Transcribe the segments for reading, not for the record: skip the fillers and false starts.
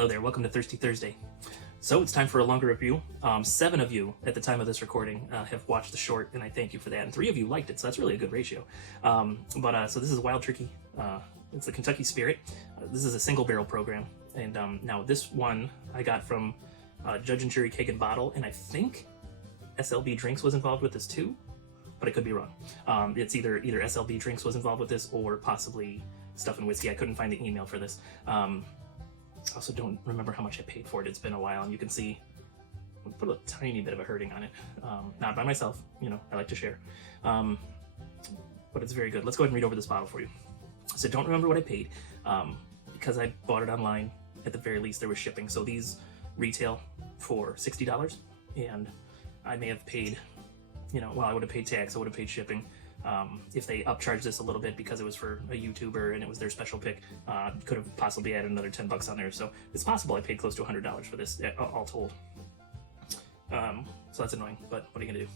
Hello there, welcome to Thirsty Thursday. So it's time for a longer review. 7 of you at the time of this recording have watched the short, and I thank you for that. And 3 of you liked it, so that's really a good ratio. So this is Wild Turkey. It's the Kentucky Spirit. This is a single barrel program. And now this one I got from Judge and Jury Keg and Bottle, and I think SLB Drinks was involved with this too, but I could be wrong. It's either SLB Drinks was involved with this or possibly Stuff and Whiskey. I couldn't find the email for this. I also don't remember how much I paid for it. It's been a while, and you can see I put a tiny bit of a hurting on it. Not by myself, you know, I like to share. But it's very good. Let's go ahead and read over this bottle for you. So don't remember what I paid. Because I bought it online, at the very least there was shipping. So these retail for $60, and I may have paid, you know, well, I would have paid tax, I would have paid shipping. If they upcharged this a little bit because it was for a YouTuber and it was their special pick, could have possibly added another $10 on there. So it's possible I paid close to $100 for this, all told. So that's annoying, but what are you gonna do?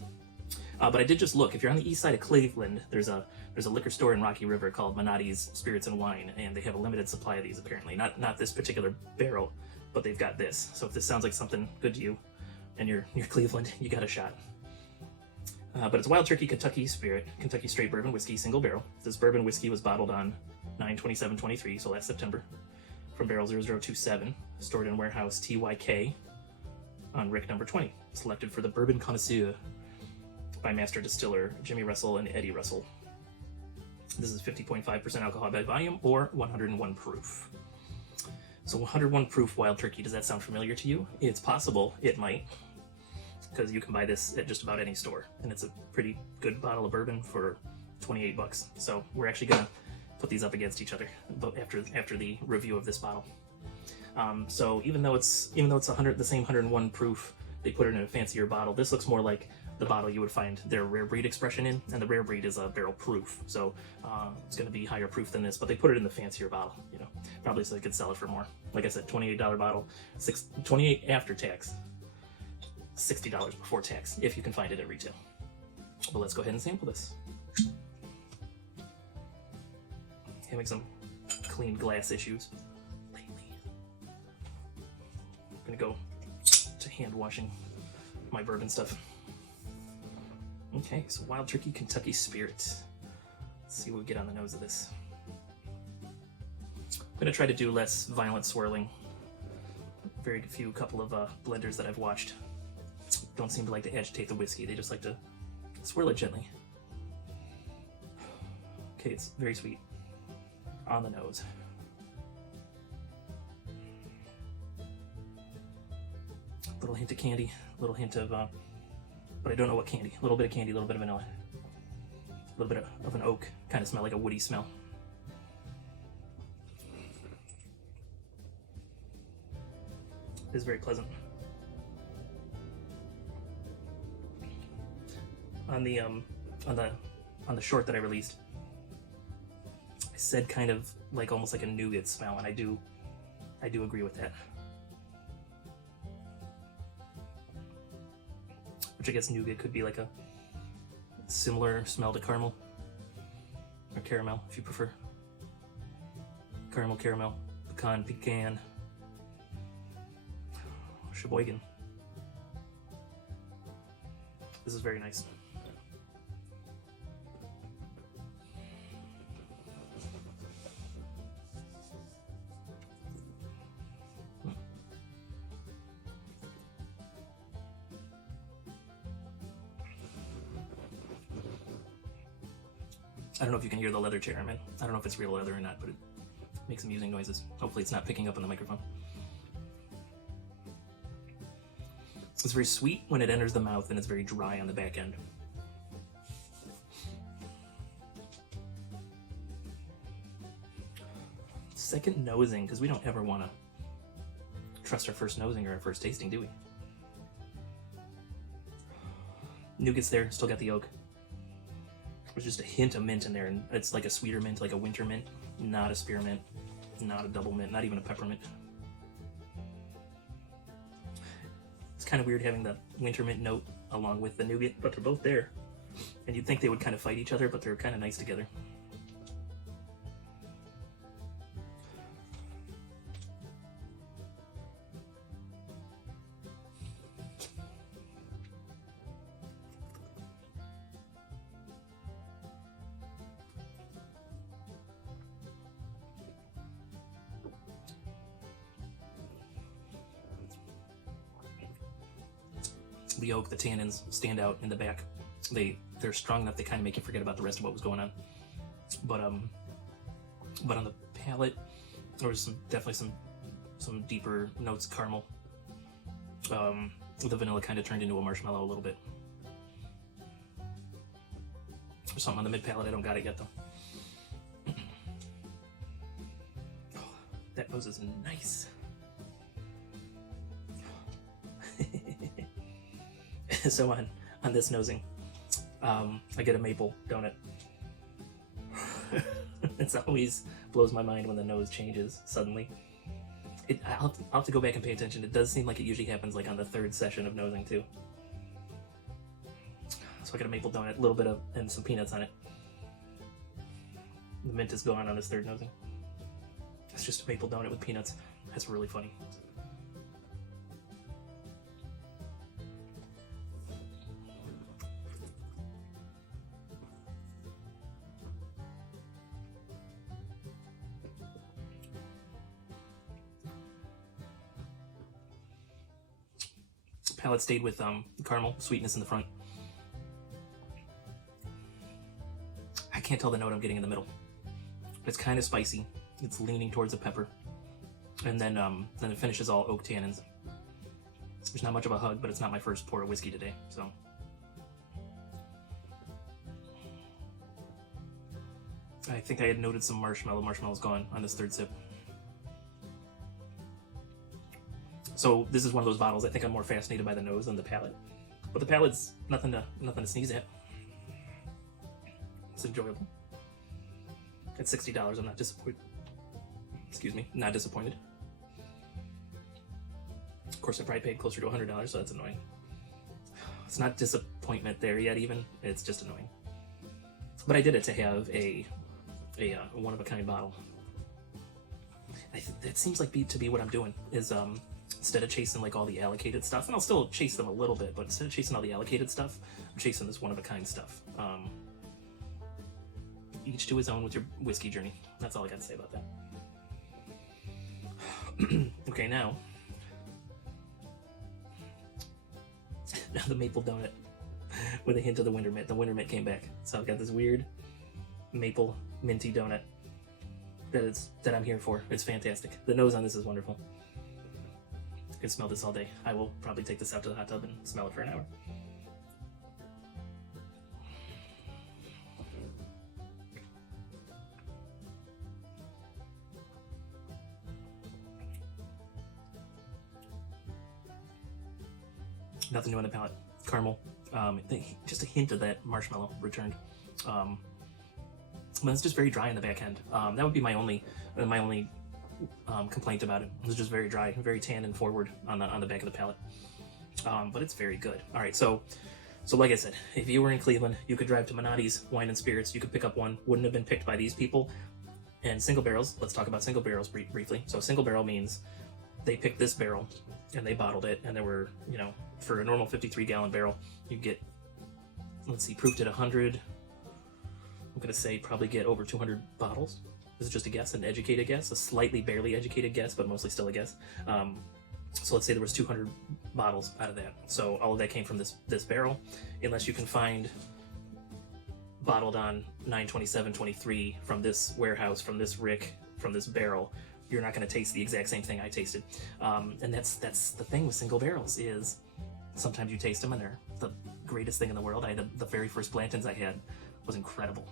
But I did just look. If you're on the east side of Cleveland, there's a liquor store in Rocky River called Manatti's Spirits and Wine, and they have a limited supply of these apparently. Not this particular barrel, but they've got this. So if this sounds like something good to you, and you're near Cleveland, you got a shot. But it's Wild Turkey Kentucky Spirit, Kentucky Straight Bourbon Whiskey, single barrel. This bourbon whiskey was bottled on 9/27/23, so last September, from barrel 0027, stored in warehouse TYK on Rick number 20, selected for the Bourbon Connoisseur by master distiller Jimmy Russell and Eddie Russell. This is 50.5% alcohol by volume or 101 proof. So 101 proof Wild Turkey, does that sound familiar to you? It's possible, it might, because you can buy this at just about any store, and it's a pretty good bottle of bourbon for $28. So we're actually gonna put these up against each other after the review of this bottle. So even though it's the same 101 proof, they put it in a fancier bottle. This looks more like the bottle you would find their rare breed expression in, and the rare breed is a barrel proof, so it's going to be higher proof than this, but they put it in the fancier bottle, you know, probably so they could sell it for more. Like I said, $28 bottle, $28 after tax, $60 before tax, if you can find it at retail. But let's go ahead and sample this. Having some clean glass issues lately. I'm gonna go to hand washing my bourbon stuff. Okay, so Wild Turkey Kentucky Spirit. Let's see what we get on the nose of this. I'm gonna try to do less violent swirling. Very few couple of blenders that I've watched don't seem to like to agitate the whiskey. They just like to swirl it gently. Okay, it's very sweet on the nose. A little hint of candy, a little hint of, but I don't know what candy. A little bit of candy, a little bit of vanilla. A little bit of an oak, kind of smell, like a woody smell. It is very pleasant. On the short that I released, I said kind of like almost like a nougat smell, and I do agree with that. Which I guess nougat could be like a similar smell to caramel or caramel, if you prefer. Caramel, pecan, Sheboygan. This is very nice. I don't know if you can hear the leather chair I'm in. I don't know if it's real leather or not, but it makes amusing noises. Hopefully it's not picking up on the microphone. It's very sweet when it enters the mouth, and it's very dry on the back end. Second nosing, because we don't ever want to trust our first nosing or our first tasting, do we? Nougat's there, still got the oak. There's just a hint of mint in there, and it's like a sweeter mint, like a winter mint, not a spearmint, not a double mint, not even a peppermint. It's kind of weird having the winter mint note along with the nougat, but they're both there. And you'd think they would kind of fight each other, but they're kind of nice together. the oak, the tannins stand out in the back. They're strong enough they kind of make you forget about the rest of what was going on. But on the palate, there was definitely some deeper notes of caramel. The vanilla kind of turned into a marshmallow a little bit. There's something on the mid palate, I don't got it yet though. Oh, that nose is nice. So on this nosing, I get a maple donut. It always blows my mind when the nose changes suddenly. I'll have to go back and pay attention. It does seem like it usually happens like on the third session of nosing too. So I got a maple donut, a little bit of, and some peanuts on it. The mint is gone on this third nosing. It's just a maple donut with peanuts. That's really funny. Palate stayed with caramel sweetness in the front. I can't tell the note I'm getting in the middle. It's kind of spicy. It's leaning towards the pepper, and then it finishes all oak tannins. There's not much of a hug, but it's not my first pour of whiskey today, so. I think I had noted some marshmallow. Marshmallow's gone on this third sip. So this is one of those bottles I think I'm more fascinated by the nose than the palate. But the palate's nothing to sneeze at. It's enjoyable. At $60, I'm not disappointed. Excuse me, not disappointed. Of course, I probably paid closer to $100, so that's annoying. It's not disappointment there yet even, it's just annoying. But I did it to have a one-of-a-kind bottle. That seems like to be what I'm doing, is instead of chasing like all the allocated stuff, and I'll still chase them a little bit, but instead of chasing all the allocated stuff, I'm chasing this one-of-a-kind stuff. Each to his own with your whiskey journey. That's all I got to say about that. Okay, now the maple donut with a hint of the winter mint. The winter mint came back, so I've got this weird maple minty donut that I'm here for. It's fantastic. The nose on this is wonderful. I can smell this all day. I will probably take this out to the hot tub and smell it for an hour. Nothing new on the palate. Caramel. Just a hint of that marshmallow returned. But it's just very dry in the back end. That would be my only complaint about it. It's just very dry, very tannin forward on the back of the palate. But it's very good. All right, so like I said, if you were in Cleveland, you could drive to Manotti's Wine and Spirits. You could pick up one. Wouldn't have been picked by these people. And single barrels. Let's talk about single barrels briefly. So single barrel means they picked this barrel and they bottled it, and there were, for a normal 53-gallon barrel, you get, let's see, proofed at 100. I'm gonna say probably get over 200 bottles. This is just a guess, an educated guess, a slightly barely educated guess, but mostly still a guess. So let's say there was 200 bottles out of that. So all of that came from this barrel, unless you can find bottled on 9/27/23 from this warehouse, from this rick, from this barrel. You're not going to taste the exact same thing I tasted. And that's the thing with single barrels, is sometimes you taste them and they're the greatest thing in the world. The very first Blanton's I had was incredible.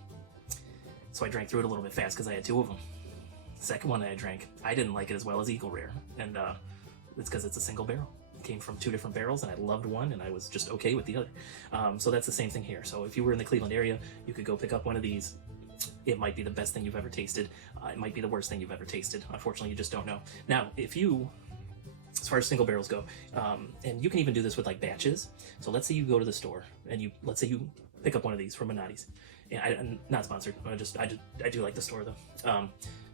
So I drank through it a little bit fast because I had two of them. The second one that I drank, I didn't like it as well as Eagle Rare. And it's because it's a single barrel. It came from two different barrels, and I loved one and I was just okay with the other. So that's the same thing here. So if you were in the Cleveland area, you could go pick up one of these. It might be the best thing you've ever tasted. It might be the worst thing you've ever tasted. Unfortunately, you just don't know. Now, as far as single barrels go, and you can even do this with like batches. So let's say you go to the store and let's say you pick up one of these from Manotti's. And I'm not sponsored. I do like the store though.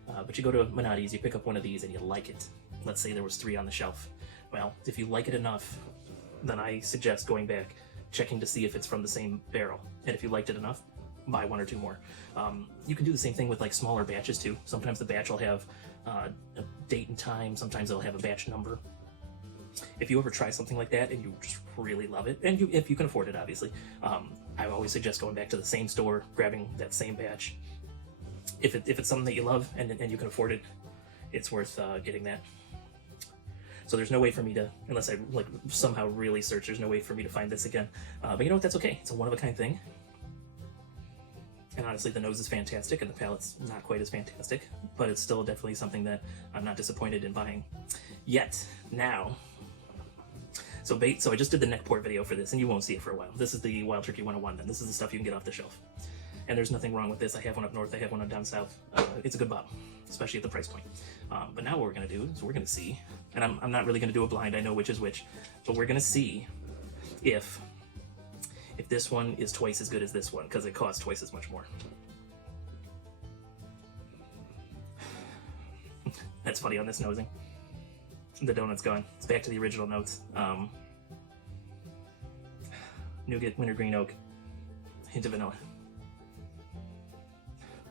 But you go to Manotti's, you pick up one of these and you like it. Let's say there was 3 on the shelf. Well, if you like it enough, then I suggest going back, checking to see if it's from the same barrel. And if you liked it enough, buy 1 or 2 more. You can do the same thing with like smaller batches too. Sometimes the batch will have a date and time. Sometimes they'll have a batch number. if you ever try something like that and you just really love it, and if you can afford it, obviously, I always suggest going back to the same store, grabbing that same batch. If it's something that you love and you can afford it, it's worth getting that. So there's no way for me to, unless I like somehow really search, there's no way for me to find this again. But you know what? That's okay. It's a one-of-a-kind thing. And honestly, the nose is fantastic, and the palate's not quite as fantastic, but it's still definitely something that I'm not disappointed in buying yet. Now, so I just did the neck pour video for this, and you won't see it for a while. This is the Wild Turkey 101, then. This is the stuff you can get off the shelf. And there's nothing wrong with this. I have one up north, I have one down south. It's a good bottle, especially at the price point. But now what we're gonna do is we're gonna see, and I'm not really gonna do a blind, I know which is which, but we're gonna see if this one is twice as good as this one, because it costs twice as much more. That's funny on this nosing. The donut's gone. It's back to the original notes. Nougat, wintergreen oak, hint of vanilla.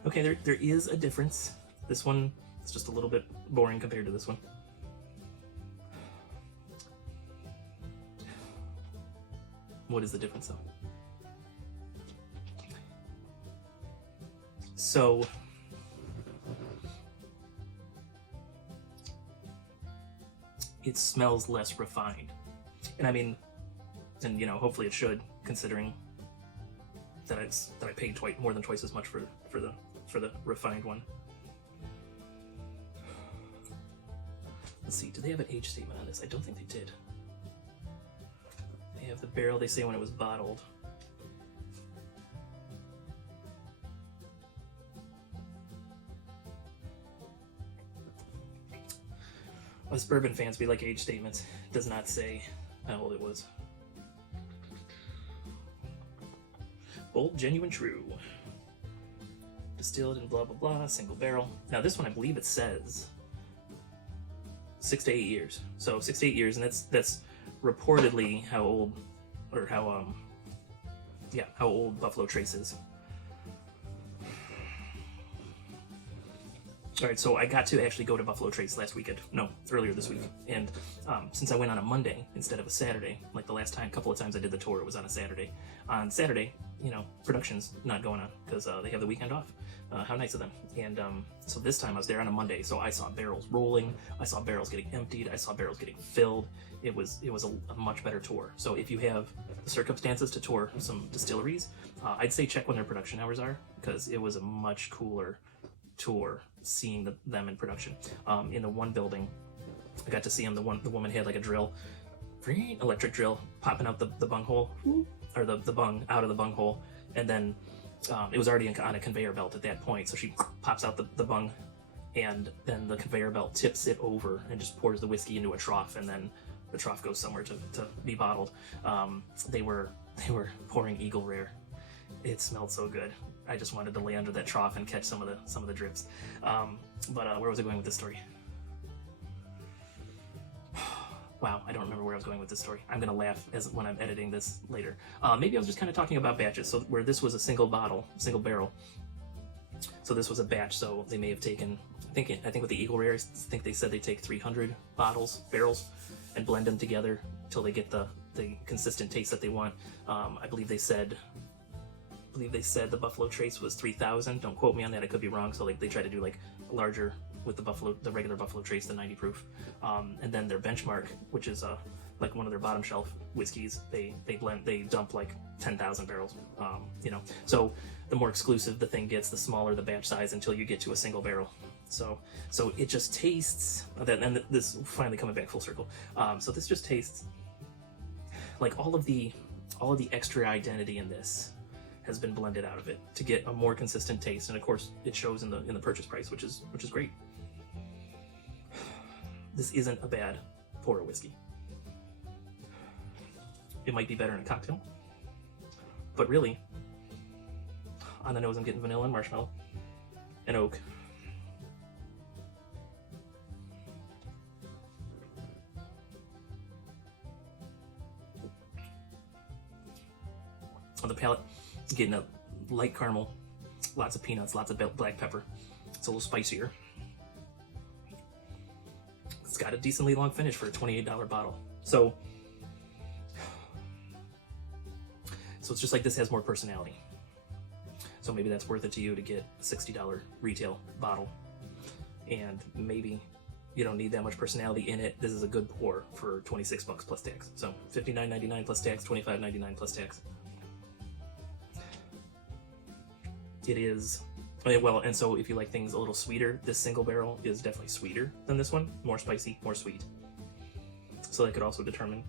Okay, there is a difference. This one is just a little bit boring compared to this one. What is the difference, though? So, it smells less refined. And I mean, and you know, hopefully it should, considering that I paid more than twice as much for the refined one. Let's see, do they have an age statement on this? I don't think they did. They have the barrel, they say when it was bottled. Us bourbon fans, we like age statements. It does not say how old it was. Bold, genuine, true. Distilled in blah blah blah, single barrel. Now this one, I believe it says 6 to 8 years. So 6 to 8 years, and that's reportedly how old, or how old Buffalo Trace is. Alright, so I got to actually go to Buffalo Trace last weekend. No, earlier this week. And since I went on a Monday instead of a Saturday, like the last couple of times I did the tour, it was on a Saturday. On Saturday, you know, production's not going on because they have the weekend off. How nice of them. And so this time I was there on a Monday, so I saw barrels rolling, I saw barrels getting emptied, I saw barrels getting filled. It was a much better tour. So if you have the circumstances to tour some distilleries, I'd say check when their production hours are, because it was a much cooler tour seeing them in production. In the one building, I got to see them. The woman had like a drill, electric drill, popping out the bung hole, or the bung out of the bung hole, and then it was already on a conveyor belt at that point. So she pops out the bung, and then the conveyor belt tips it over and just pours the whiskey into a trough, and then the trough goes somewhere to be bottled. They were pouring Eagle Rare. It smelled so good. I just wanted to lay under that trough and catch some of the drips. But where was I going with this story? Wow, I don't remember where I was going with this story. I'm gonna laugh when I'm editing this later. Maybe I was just kind of talking about batches. So where this was a single barrel. So this was a batch. So they may have taken, I think with the Eagle Rare, I think they said they take 300 barrels, and blend them together till they get the consistent taste that they want. I believe they said the Buffalo Trace was 3,000. Don't quote me on that. I could be wrong. So like they try to do like larger with the regular Buffalo Trace, the 90 proof, and then their benchmark, which is like one of their bottom shelf whiskeys, they dump like 10,000 barrels. You know, so the more exclusive the thing gets, the smaller the batch size until you get to a single barrel. So it just tastes that, and this finally coming back full circle. So this just tastes like all of the extra identity in this has been blended out of it to get a more consistent taste, and of course it shows in the purchase price, which is great. This isn't a bad pour of whiskey. It might be better in a cocktail, but really, on the nose I'm getting vanilla and marshmallow and oak. On the palate, getting a light caramel, lots of peanuts, lots of black pepper. It's a little spicier. It's got a decently long finish for a $28 bottle. So it's just like this has more personality. So maybe that's worth it to you to get a $60 retail bottle, and maybe you don't need that much personality in it. This is a good pour for $26 plus tax. So $59.99 plus tax, $25.99 plus tax. It is, well, and so if you like things a little sweeter, this single barrel is definitely sweeter than this one. More spicy, more sweet. So that could also determine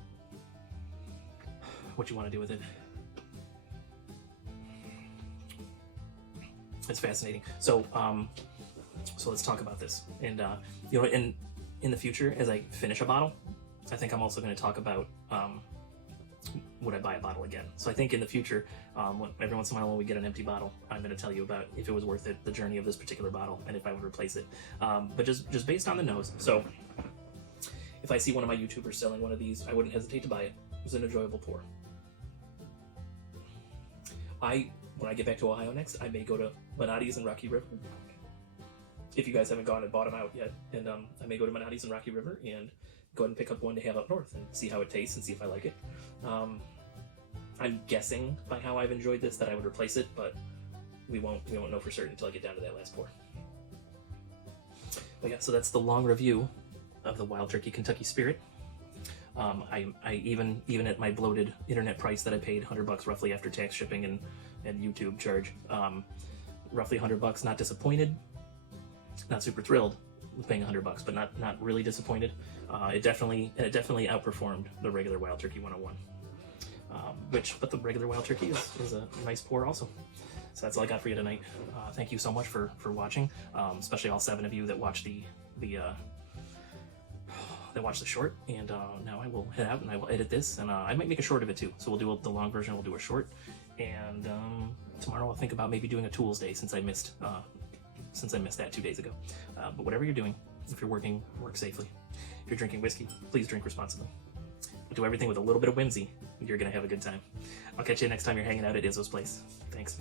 what you want to do with it. It's fascinating. So, so let's talk about this. And you know, in the future, as I finish a bottle, I think I'm also going to talk about would I buy a bottle again. So I think in the future, every once in a while when we get an empty bottle, I'm going to tell you about if it was worth it, the journey of this particular bottle, and if I would replace it. But just based on the nose. So if I see one of my YouTubers selling one of these, I wouldn't hesitate to buy it. It was an enjoyable pour. When I get back to Ohio next, I may go to Manatti's and Rocky River. If you guys haven't gone and bought them out yet, and I may go to Manatti's and Rocky River and go ahead and pick up one to have up north and see how it tastes and see if I like it. I'm guessing by how I've enjoyed this that I would replace it, but we won't know for certain until I get down to that last pour. But yeah, so that's the long review of the Wild Turkey Kentucky Spirit. I even at my bloated internet price that I paid, $100 roughly after tax, shipping, and YouTube charge, roughly $100. Not disappointed, not super thrilled with paying $100, but not really disappointed. It definitely outperformed the regular Wild Turkey 101. But the regular Wild Turkey is a nice pour also. So that's all I got for you tonight. Thank you so much for watching, especially all 7 of you that watched the short. And now I will head out and I will edit this, and I might make a short of it too. So we'll do the long version, we'll do a short, and tomorrow I'll think about maybe doing a tools day since I missed that 2 days ago. But whatever you're doing, if you're working, work safely. If you're drinking whiskey, please drink responsibly. Do everything with a little bit of whimsy. You're gonna have a good time. I'll catch you next time you're hanging out at Izzo's place. Thanks.